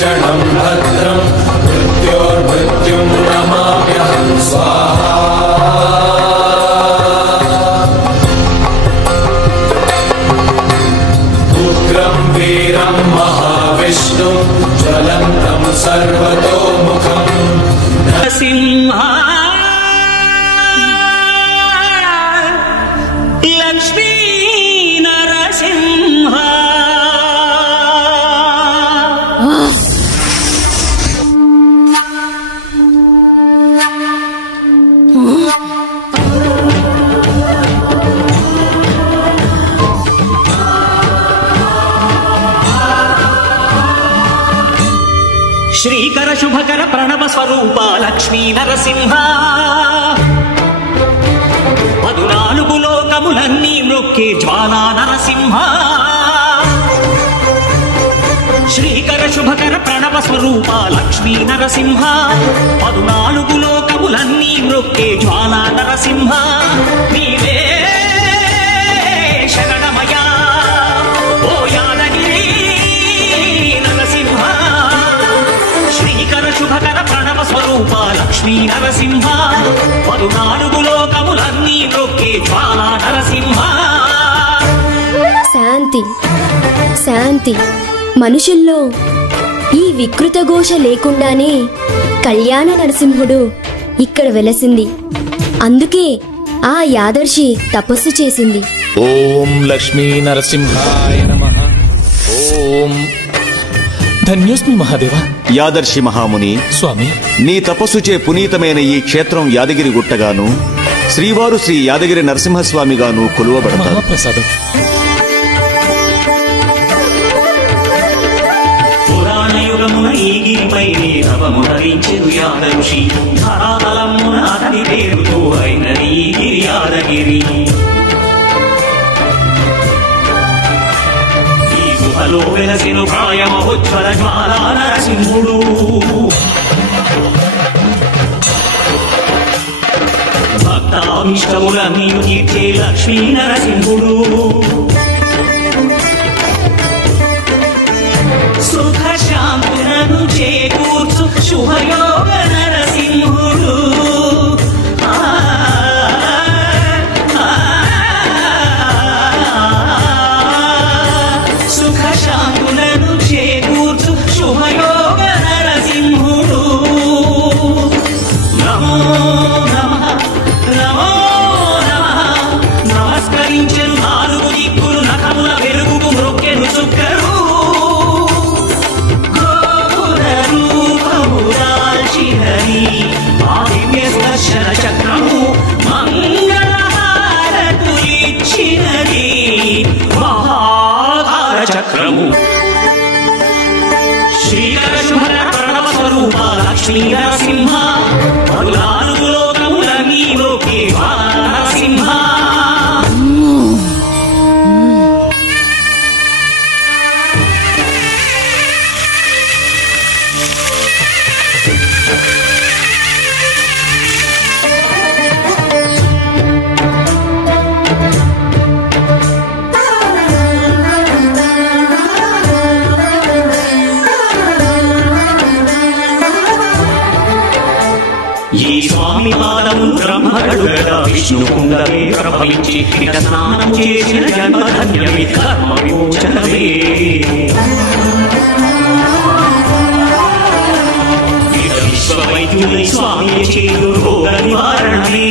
भीषणं भद्रं मृत्योर्मृत्युं नमाम्यहं स्वाहा उग्रं वीरं महाविष्णुं ज्वलन्तं सर्वतोमुखं नरसिंहा लक्ष्मी नरसिंहा श्रीकर शुभकर प्रणव स्वरूप लक्ष्मी नरसिंह పదునాలుగు లోకములన్నీ మ్రొక్కే జ్వాలా నరసింహ శ్రీకర శుభకర ప్రణవ స్వరూప లక్ష్మీ నరసింహ పదునాలుగు లోకములన్నీ మ్రొక్కే జ్వాలా నరసింహ నీవే శరణమయా ఓ యాదగిరి నరసింహ శ్రీకర శుభకర ప్రణవ స్వరూప లక్ష్మీ నరసింహ పదునాలుగు లోకములన్నీ మ్రొక్కే జ్వాలా నరసింహ శాంతి శాంతి మనుషుల్లో ఈ వికృత ఘోష లేకుండానే కళ్యాణ నరసింహుడు ఇక్కడ వెలసింది. అందుకే ఆ యాదర్శి తపస్సు చేసింది. ఓం లక్ష్మీ నరసింహాయ నమః. ఓం ధన్యోస్మి మహాదేవ. యాదర్శి మహాముని స్వామి, నీ తపస్సుచే పునీతమైన ఈ క్షేత్రం యాదగిరి గుట్టగాను శ్రీవారు శ్రీ యాదగిరి నరసింహస్వామిగాను కొలువబడతారు. మహాప్రసాదం. పురాణయుగమున ఈ గిరిపై తపమునరించెను యాదఋషి ధరాతలమున అతని పేరుతో అయినది ఈ గిరి యాదగిరి. ఈ గుహలో వెలసెను ప్రాయమహోజ్వల జ్వాలా నరసింహుడు. భక్తాభీష్టములన్నీ తీర్చే లక్ష్మీ నరసింహుడు. సుఖ శాంతులను చేకూర్చు శుభయోగ నరసింహుడు. సుఖ శాంతులను చేకూర్చు శుభయోగ నరసింహుడు. నమో నమః నమో నమః. నమస్కరించెను నాలుగు దిక్కులు నఖముల వెలుగుకు మ్రొక్కెను చుక్కరు. దర్శన చక్రము మంగళహారతులిచ్చినది మహాకార చక్రము. శ్రీకర శుభకర ప్రణవ స్వరూప లక్ష్మీ నరసింహ పదునాలుగు లోకములన్నీ మ్రొక్కే నరసింహ. ఈ స్వామి పాదములు బ్రహ్మగడుగగా విష్ణు కుండమే ప్రభవించి ఇక స్నానము చేసిన జన్మధన్యమి కర్మ విమోచనమే. ఇక విశ్వవైద్యులై స్వామి చేయు రోగ నివారణమే.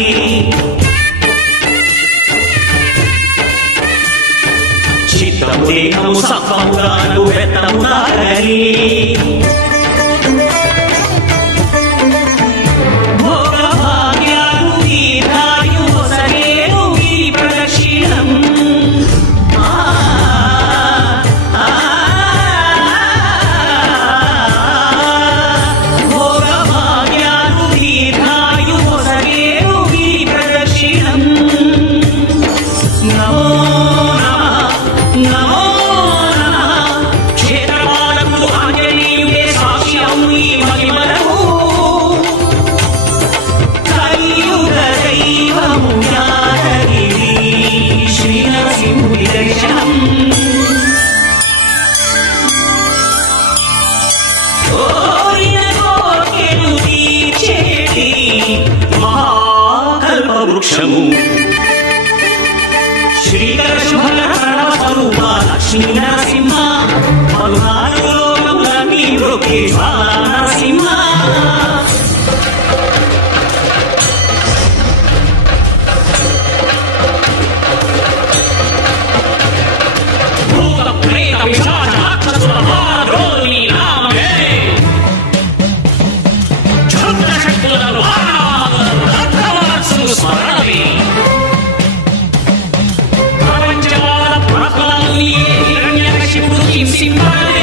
చిత్తము దేహము సత్వముగాను వెత్తముగాగలి. భీకర శుభకర ప్రణవ స్వరూప లక్ష్మీ నరసింహ పలునాలుగు లోకములన్నీ వృక్కి జ్వాలా నరసింహ భూత ప్రేత పిశాచ రాక్షసుల భారద్రోహిణి నామమే క్షుద్ర శక్తులను స్మరణమే ప్రపంచవాద ప్రఫలాన్ని హిరణ్యకశిపుడు హింసింపడే